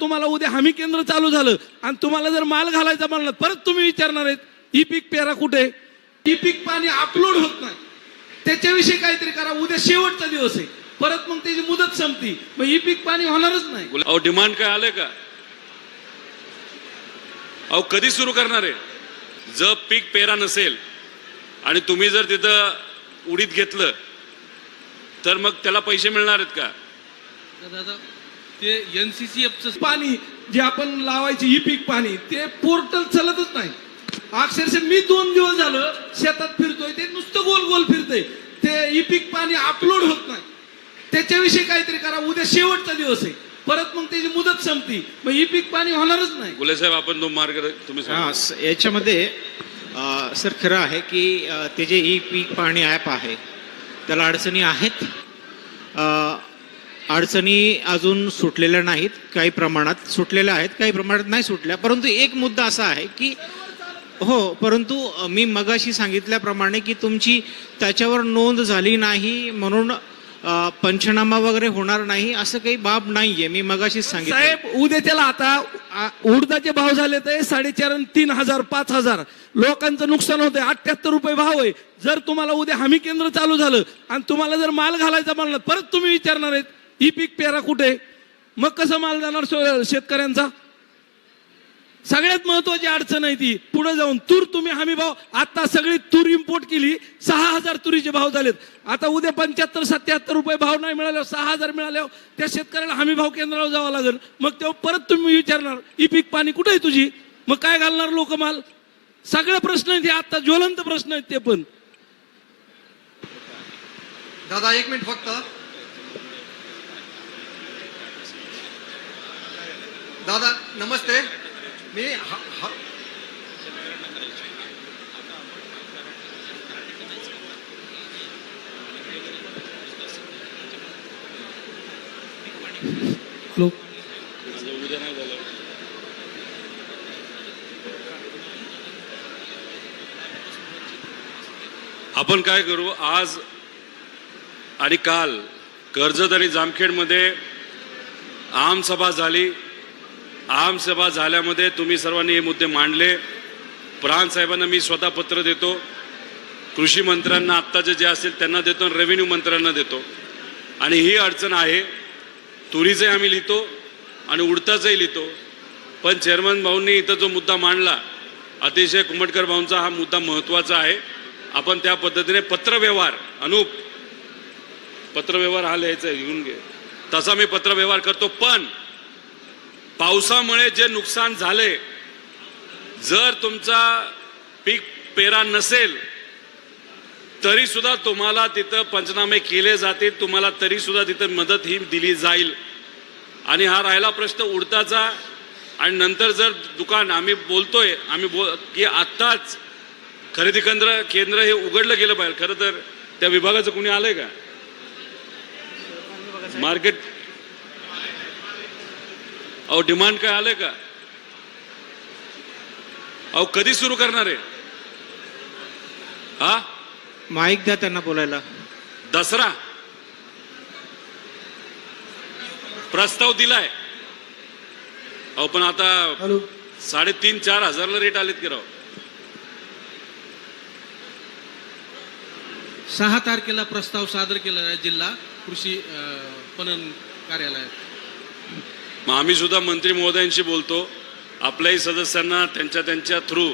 तुम्हाला उद्या हमी केंद्र चालू झालं आणि तुम्हाला जर माल घालायचा म्हणलं परत तुम्ही विचारणार आहेत ई पीक पेरा कुठे? ई पीक पाणी अपलोड होत नाही. त्याच्याविषयी काहीतरी करा उद्या शेवटचा दिवस आहे. परत मग त्याची मुदत संपती. मग ई पीक पाणी होणारच नाही. अहो डिमांड काय आलंय का? अहो कधी सुरू करणार आहे? जर पीक पेरा नसेल आणि तुम्ही जर तिथं उडीत घेतलं तर मग त्याला पैसे मिळणार आहेत का? दादा ते एन सी सी एफचं पाणी जे आपण लावायचे ई पीक पाणी ते पोर्टल चलतच नाही. अक्षरशः मी दोन दिवस झालं शेतात फिरतोय ते नुसतं गोल गोल फिरतंय. ते ई पीक पाणी अपलोड होत नाही. त्याच्याविषयी काहीतरी करा उद्या शेवटचा दिवस आहे. परत मग त्याची मुदत संपती. मग ई पीक पाणी होणारच नाही. गुले साहेब आपण तो मार्ग तुम्ही. हा स- याच्यामध्ये अ, सर खरं आहे की अ, ते जे ई पीक पाहणी ॲप आहे त्याला अडचणी आहेत? अ, अडचणी अजून सुटलेल्या नाहीत काही प्रमाणात सुटलेल्या आहेत काही प्रमाणात नाही सुटल्या. परंतु एक मुद्दा असा आहे की हो परंतु मी मगाशी सांगितल्याप्रमाणे की तुमची त्याच्यावर नोंद झाली नाही म्हणून पंचनामा वगैरे होणार नाही असं काही बाब नाहीये. मी मगाशीच सांगितलं. साहेब उद्या त्याला आता उडदाचे भाव झाले तर साडेचार तीन हजार पाच हजार. लोकांचं नुकसान होतंय. अठ्याहत्तर रुपये भाव आहे. जर तुम्हाला उद्या हमी केंद्र चालू झालं आणि तुम्हाला जर माल घालायचा म्हणलं परत तुम्ही विचारणार आहेत ई पीक पेरा कुठे? मग कसं माल जाणार शेतकऱ्यांचा? सगळ्यात महत्वाची अडचण आहे ती. पुढे जाऊन तूर तुम्ही हमी भाव आता सगळी तूर इम्पोर्ट केली सहा हजार तुरीचे भाव झालेत. आता उद्या पंच्याहत्तर सत्याहत्तर रुपये भाव नाही मिळाल्यावर सहा हजार मिळाल्यावर त्या शेतकऱ्याला हमी भाव केंद्रावर जावं लागेल. मग तेव्हा परत तुम्ही विचारणार ई पीक पाणी कुठे आहे तुझी? मग काय घालणार लोक माल? सगळे प्रश्न आहेत आता ज्वलंत प्रश्न आहेत ते पण. दादा एक मिनिट फक्त. दादा नमस्ते. मी ह- ह- हॅलो. आपण काय करू? आज आणि काल कर्जत आणि जामखेडमध्ये आमसभा झाली. आमसभा झाल्यामध्ये तुम्ही सर्वांनी हे मुद्दे मांडले. प्राण साहेबांना मी स्वतः पत्र देतो. कृषी मंत्र्यांना आत्ताचे जे असतील त्यांना देतो आणि रेव्हेन्यू मंत्र्यांना देतो. आणि ही अडचण आहे. तुरीचंही आम्ही लिहितो आणि उडताचंही लिहितो. पण चेअरमन भाऊंनी इथं जो मुद्दा मांडला अतिशय कुमटकर भाऊंचा हा मुद्दा महत्त्वाचा आहे. आपण त्या पद्धतीने पत्रव्यवहार अनुप पत्रव्यवहार हा लिहायचा घेऊन घे. तसा मी पत्रव्यवहार करतो पण पावसामुळे जे नुकसान झाले जर तुमचा पीक पेरा नसेल तरी सुद्धा तुम्हाला तिथं पंचनामे केले जातील तुम्हाला तरी सुद्धा तिथं मदत ही दिली जाईल. आणि हा राहिला प्रश्न उडताचा. आणि नंतर जर दुकान आम्ही बोलतोय आम्ही बोल की आत्ताच खरेदी केंद्र केंद्र हे उघडलं गेलं पाहिजे खरं तर त्या विभागाचं कुणी आलंय का? मार्केट अहो डिमांड काय आलंय का? अहो कधी सुरू करणार आहे? हा? माईक द्या त्यांना बोलायला. दसरा. प्रस्ताव दिलाय. अहो पण आता साडेतीन चार हजारला रेट आलेत की राव? सहा तारखेला प्रस्ताव सादर केला आहे जिल्हा कृषी अं, पणन कार्यालयात. मग आम्ही सुद्धा मंत्री महोदयांशी बोलतो. आपल्याही सदस्यांना त्यांच्या त्यांच्या थ्रू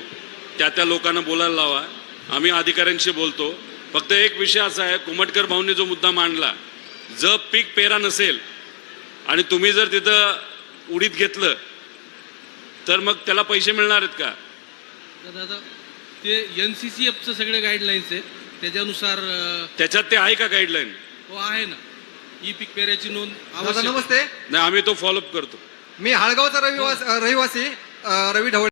त्या त्या लोकांना बोलायला लावा. आम्ही अधिकाऱ्यांशी बोलतो. फक्त एक विषय असा आहे कुमटकर भाऊंनी जो मुद्दा मांडला जर पीक पेरा नसेल आणि तुम्ही जर तिथं उडीत घेतलं तर मग त्याला पैसे मिळणार आहेत का? दादा ते एन सी सी एफचं सगळे गाईडलाईन्स आहेत. त्याच्यानुसार त्याच्यात ते आहे का गाईडलाईन हो आहे ना. ई पीक पेऱ्याची नोंद दादा आवश्यक नमस्ते. नाही आम्ही तो फॉलोअप करतो. मी हाळगावचा रहिवास रहिवासी अ, रवी ढवळे